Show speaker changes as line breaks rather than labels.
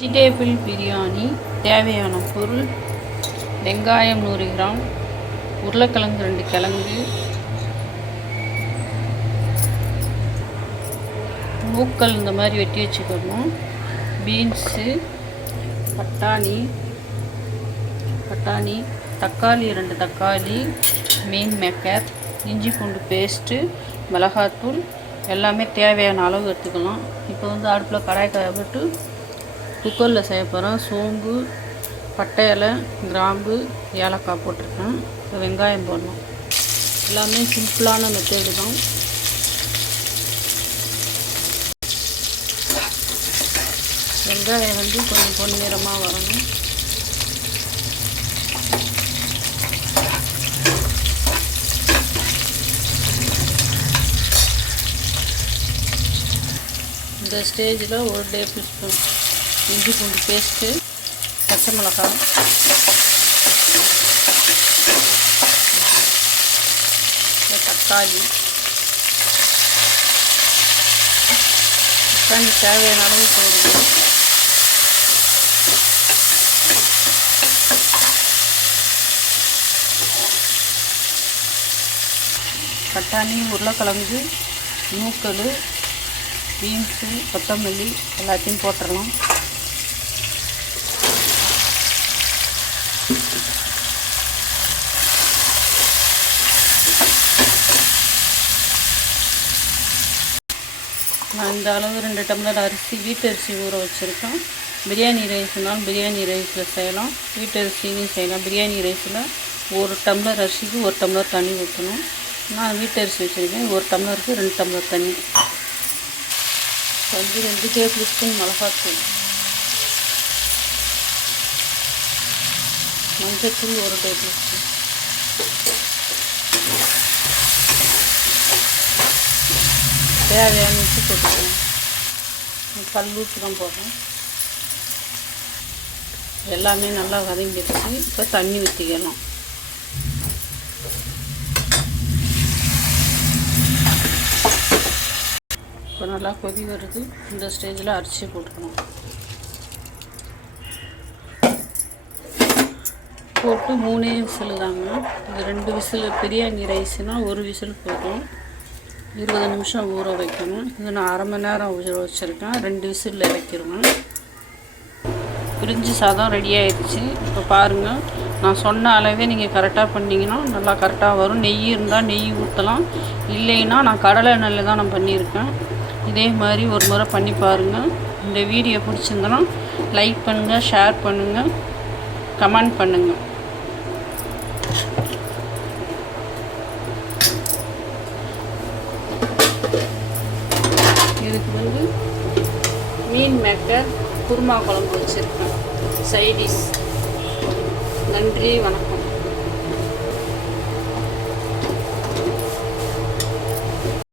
Vegetable biryani தேவையான பொருள் வெங்காயம் நூறு கிராம் உருளைக்கிழங்கு ரெண்டு கிழங்கு மூக்கள் இந்த மாதிரி வெட்டி வச்சுக்கணும். பீன்ஸு பட்டாணி பட்டாணி தக்காளி ரெண்டு தக்காளி மீன் மேக்கர் இஞ்சி பூண்டு பேஸ்ட்டு மிளகாத்தூள் எல்லாமே தேவையான அளவு எடுத்துக்கலாம். இப்போ வந்து அடுப்பில் கடாய் காய போட்டு குக்கரில் செய்ய போகிறோம் சோம்பு பட்டை இலை கிராம்பு ஏலக்காய் போட்டிருக்கேன். வெங்காயம் போடணும். எல்லாமே சிம்பிளான மெத்தேடு தான். வெங்காயம் வந்து கொஞ்சம் பொன்னிறமாக வரணும். இந்த ஸ்டேஜில் ஒரு டேபிள் ஸ்பூன். இஞ்சி பூண்டு பேஸ்ட்டு பச்சை மிளகாய். தக்காளி. தக்காளி தேவையான அளவு போடுவோம் பட்டாணி உருளைக்கிழங்கு மூக்கல் பீன்ஸு கொத்தமல்லி எல்லாத்தையும் போட்டுடலாம் நான் இந்த அளவு ரெண்டு டம்ளர் அரிசி வீட்டரிசி ஊற வச்சுருக்கேன். பிரியாணி ரைஸ்னாலும் பிரியாணி ரைஸில் செய்யலாம். வீட்டரிசிலையும் செய்யலாம். பிரியாணி ரைஸில் ஒரு டம்ளர் அரிசிக்கு ஒரு டம்ளர் தண்ணி ஊற்றணும் நான் வீட்டரிசி வச்சுருக்கேன். ஒரு டம்ளருக்கு ரெண்டு டம்ளர் தண்ணி. வந்து ரெண்டு டேபிள் ஸ்பூன் மிளகாத்தூள் மஞ்சத்தூள் ஒரு டேபிள் ஸ்பூன் தேவையான உப்பு போட்டுக்கணும் கல் உப்பு தான் போடுறேன். எல்லாமே நல்லா வதங்கிடுச்சு. இப்போ தண்ணி ஊற்றிக்கலாம் இப்போ நல்லா கொதி வருது. இந்த ஸ்டேஜில் அரிசி போட்டுக்கணும் போட்டு மூணே விசில் தாங்க. இது ரெண்டு விசில் பிரியாணி ரைஸ்னால் ஒரு விசில் போட்டோம் இருபது நிமிஷம் ஊற வைக்கணும். இது நான் அரை மணி நேரம் ஊற வச்சுருக்கேன். ரெண்டு விசிலில் வைக்கிறேன் பிரிஞ்சு சாதம் ரெடி ஆயிடுச்சு. இப்போ பாருங்கள் நான் சொன்ன அளவே நீங்கள் கரெக்டாக பண்ணிங்கன்னா நல்லா கரெக்டாக வரும். நெய் இருந்தால் நெய் ஊற்றலாம் இல்லைன்னா நான் கடலை எண்ணெயில் தான் நான் பண்ணியிருக்கேன். இதே மாதிரி ஒரு முறை பண்ணி பாருங்கள் இந்த வீடியோ பிடிச்சிருந்தனா லைக் பண்ணுங்கள் ஷேர் பண்ணுங்கள் கமெண்ட் பண்ணுங்கள் இதுக்கு வந்து மீன் மேக்கர் குருமா குழம்பு வச்சுருக்கேன். சைடிஷ். நன்றி வணக்கம்.